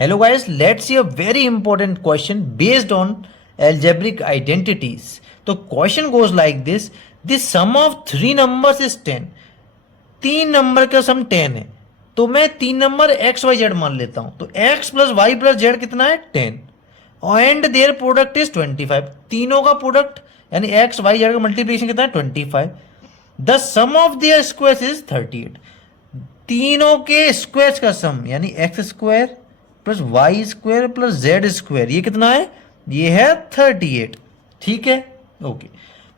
Hello guys, let's see a very important question based on algebraic identities. So question goes like this. The sum of three numbers is 10. तीन number का सम 10 है तो मैं तीन number x y Z मान लेता हूं तो x plus y plus z कितना है 10 एंड देयर प्रोडक्ट इज 25। तीनों का प्रोडक्ट यानी एक्स वाई जेड का मल्टीप्लिकेशन कितना है 25। The sum of their squares is 38। तीनों के स्क्वायर्स का सम यानी x square plus y square plus z square ये कितना है, ये है 38। ठीक है, ओके।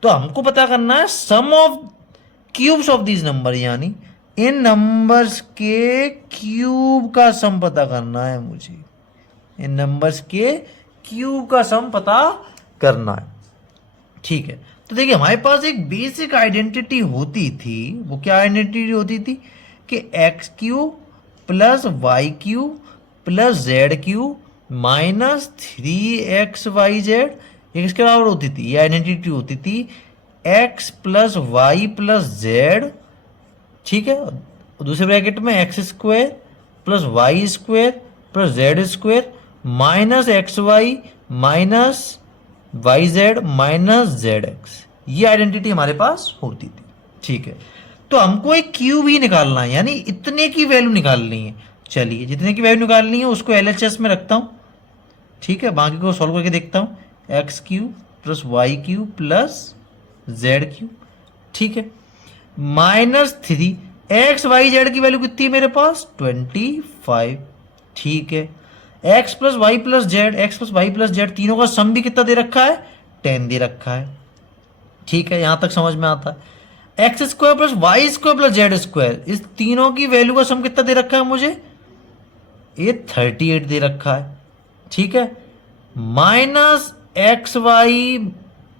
तो हमको पता करना है sum of cubes of these number, यानी इन नंबर्स के क्यूब का सम पता करना है मुझे। इन नंबर्स के क्यूब का सम पता करना है। ठीक है, तो देखिए हमारे पास एक बेसिक आइडेंटिटी होती थी। वो क्या आइडेंटिटी होती थी कि x cube plus y cube plus z cube minus 3xy z ये किसके बराबर होती थी। ये आइडेंटिटी होती थी x plus y plus z. ठीक है, और दूसरे ब्रैकेट में x square plus y square plus z square minus x y minus y z minus z x. ये आइडेंटिटी हमारे पास होती थी। ठीक है, तो हमको एक क्यूब ही निकालना है, यानी इतने की वैल्यू निकालनी है। चलिए, जितने की वैल्यू निकालनी है उसको एलएचएस में रखता हूँ। ठीक है, बाकी को सॉल्व करके देखता हूँ। X cube plus y cube plus z cube. ठीक है, माइनस 3 एक्स वाई जेड की वैल्यू कितनी है मेरे पास 25। ठीक है, x plus y plus z, x plus y plus z तीनों का सम भी कितना दे रखा है 10 दे रखा है। ठीक है, यहां तक समझ में आता है। X square plus y square plus z square, इस तीनों की वैल्यू का सम कितना दे रखा है मुझे, ये 38 दे रखा है। ठीक है, minus x y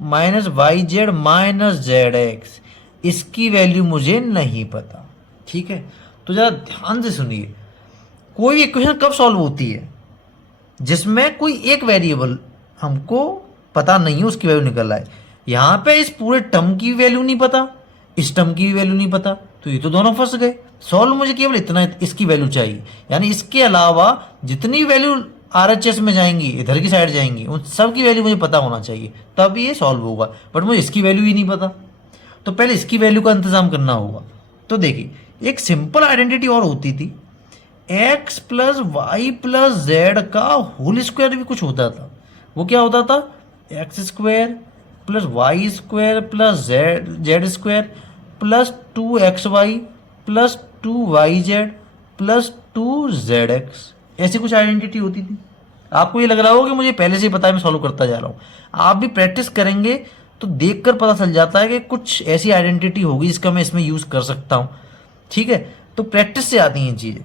minus y z minus z x, इसकी वैल्यू मुझे नहीं पता। ठीक है, तो जरा ध्यान से सुनिए। कोई इक्वेशन कब सॉल्व होती है जिसमें कोई एक वेरिएबल हमको पता नहीं है, उसकी वैल्यू निकल आए। यहां पे इस पूरे टर्म की वैल्यू नहीं पता, इस टर्म की भी वैल्यू नहीं पता, तो ये तो दोनों फंस गए। सॉल्व मुझे केवल इतना इसकी वैल्यू चाहिए, यानी इसके अलावा जितनी वैल्यू आरएचएस में जाएंगी, इधर की साइड जाएंगी, उन सब की वैल्यू मुझे पता होना चाहिए, तब ये सॉल्व होगा। बट मुझे इसकी वैल्यू ही नहीं पता, तो पहले इसकी वैल्यू का इंतजाम करना होगा। तो देखिए, एक सिंपल आइडेंटिटी और होती थी, x plus y plus z का होल स्क्वायर भी कुछ होता था। वो क्या होता था, x square plus y square plus z square plus 2xy plus 2yz plus 2zx, ऐसी कुछ आइडेंटिटी होती थी। आपको ये लग रहा होगा कि मुझे पहले से ही पता है, मैं सॉल्व करता जा रहा हूँ। आप भी प्रैक्टिस करेंगे तो देखकर पता चल जाता है कि कुछ ऐसी आइडेंटिटी होगी जिसका मैं इसमें यूज़ कर सकता हूँ। ठीक है, तो प्रैक्टिस से आती हैं चीज़ें।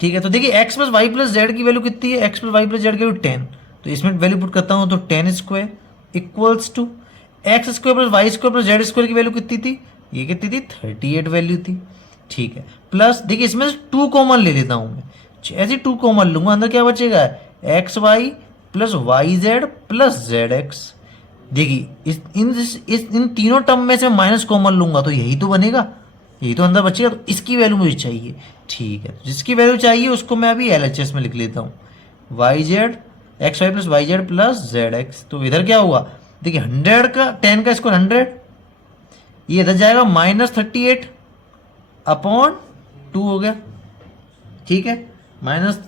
ठीक है, तो देखिए x plus y plus z की वैल्यू कितनी है, x plus y plus z की वैल्यू 10, तो इसमें वैल्यू पुट करता हूँ तो 10 square equals to x square plus y square plus z square की वैल्यू कितनी थी, ये कितनी थी 38 वैल्यू थी। ठीक है, प्लस देखिए इसमें 2 कॉमन ले लेता हूँ मैं, ऐसे 2 कॉमन लूंगा, अंदर क्या बचेगा x y plus y z plus z x. देखिए इन तीनों टर्म में से माइनस कॉमन लूंगा तो यही तो बनेगा, यही तो अंदर बचेगा, तो इसकी वैल्यू मुझे चाहिए। ठीक है, जिसकी वैल्यू चाहिए उसको मैं अभी एलएचएस में लिख लेता हूँ, y z x y plus y z plus z x. तो इधर क्या हुआ, देखिए 100 का 10 का स्क्वायर 100, ये इधर जाएगा माइनस 38 अपॉन 2 हो गया। ठीक है, माइनस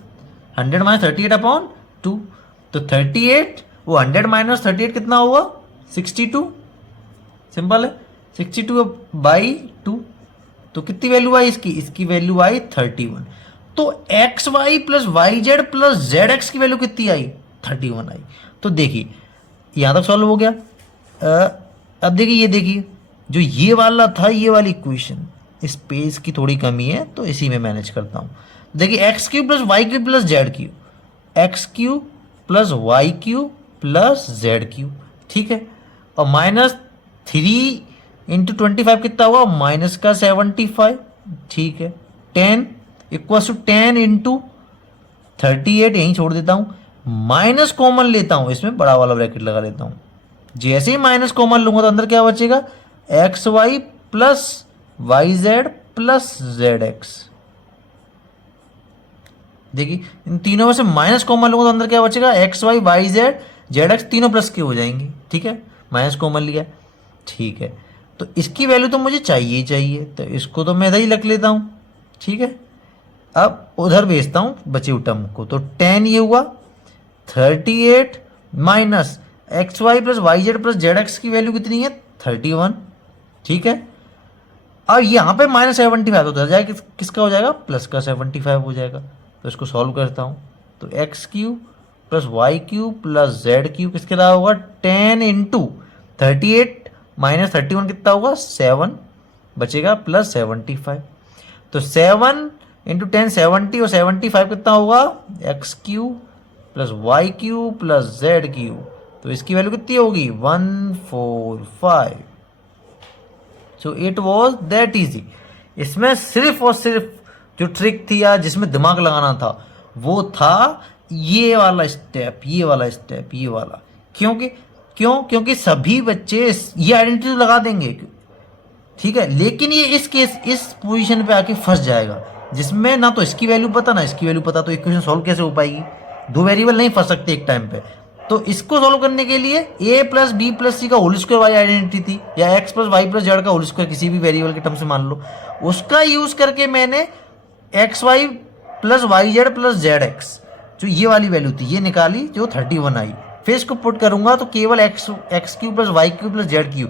100 माइनस 38 अपॉन 2, तो 38 वो 100 माइनस 38 कितना हुआ 62। सिंपल है, 62 बाई 2, तो कितनी वैल्यू आई इसकी, इसकी वैल्यू आई 31। तो x y plus y z plus z x की वैल्यू कितनी आई 31 आई। तो देखिए यहां तक सॉल्व हो गया। अब देखिए, ये देखिए जो ये वाला था, ये वाली इक्वेशन, स्पेस की थोड़ी कमी है तो इसी में मैनेज करता हूं। देखिए x cube plus y cube plus z cube, x cube plus y cube plus z cube. ठीक है, और माइनस 3 इंटू 25 कितना हुआ, माइनस का 75। ठीक है, 10 इक्वल टू 10 इंटू 38, यहीं छोड़ देता हूं, माइनस कॉमन लेता हूं, इसमें बड़ा वाला ब्रैकेट लगा लेता हूं। जैसे ही माइनस कॉमन लूंगा तो अंदर क्या बचेगा, x y plus y z plus z x. देखिए इन तीनों में से माइनस कॉमन लूँगा तो अंदर क्या बचेगा, x y y z z x तीनों प्लस के हो जाएंगे, ठीक है, माइनस कॉमन लिया, ठीक है। तो इसकी वैल्यू तो मुझे चाहिए ही चाहिए, तो इसको तो मैं इधर ही रख लेता हूँ, ठीक है। अब उधर भेजता हूँ बचे हुए टर्म को, तो 10 ये हुआ, 38 minus x y plus y z plus z x की वैल्यू कितनी है, 31, ठीक है। अब यहाँ पे माइनस 75 तो उधर जाएगा, किसका हो जाएगा, प्लस का 75 हो जाएगा। तो इसको सॉल्व करता हूँ, तो x cube plus y cube plus z cube किसके रहा होगा, 10 इंटू 38 माइनस 31 कितना होगा, 7 बचेगा प्लस 75। तो 7 इंटू 10 70 और 75 कितना होगा, x cube plus y cube plus z cube. तो इसकी वैल्यू कितनी होगी, 145। So it was that easy. इसमें सिर्फ और सिर्फ जो ट्रिक थी या जिसमें दिमाग लगाना था वो था ये वाला स्टेप, ये वाला स्टेप, ये वाला। क्योंकि सभी बच्चे ये आइडेंटिटी लगा देंगे, ठीक है, लेकिन ये इस पोजीशन पे आके फंस जाएगा जिसमें ना तो इसकी वैल्यू पता ना इसकी वैल्यू पता, तो इक्वेशन सॉल्व कैसे हो पाएगी, दो वेरिएबल नहीं फंस सकते एक टाइम पे। तो इसको सॉल्व करने के लिए a plus b plus c का होल स्क्वायर वाई आइडेंटिटी थी, या x plus y plus z का होल स्क्वायर किसी भी वेरिएबल के टर्म से मान लो, उसका यूज करके मैंने x y plus y z plus z x जो ये वाली वैल्यू थी ये निकाली, जो 31 आई। फिर इसको पुट करूंगा तो केवल x cube plus y cube plus z cube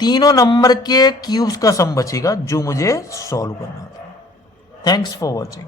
तीनों नंबर के क्यूब्स का सम बचेगा जो मुझे सॉल्व करना था। Thanks for watching.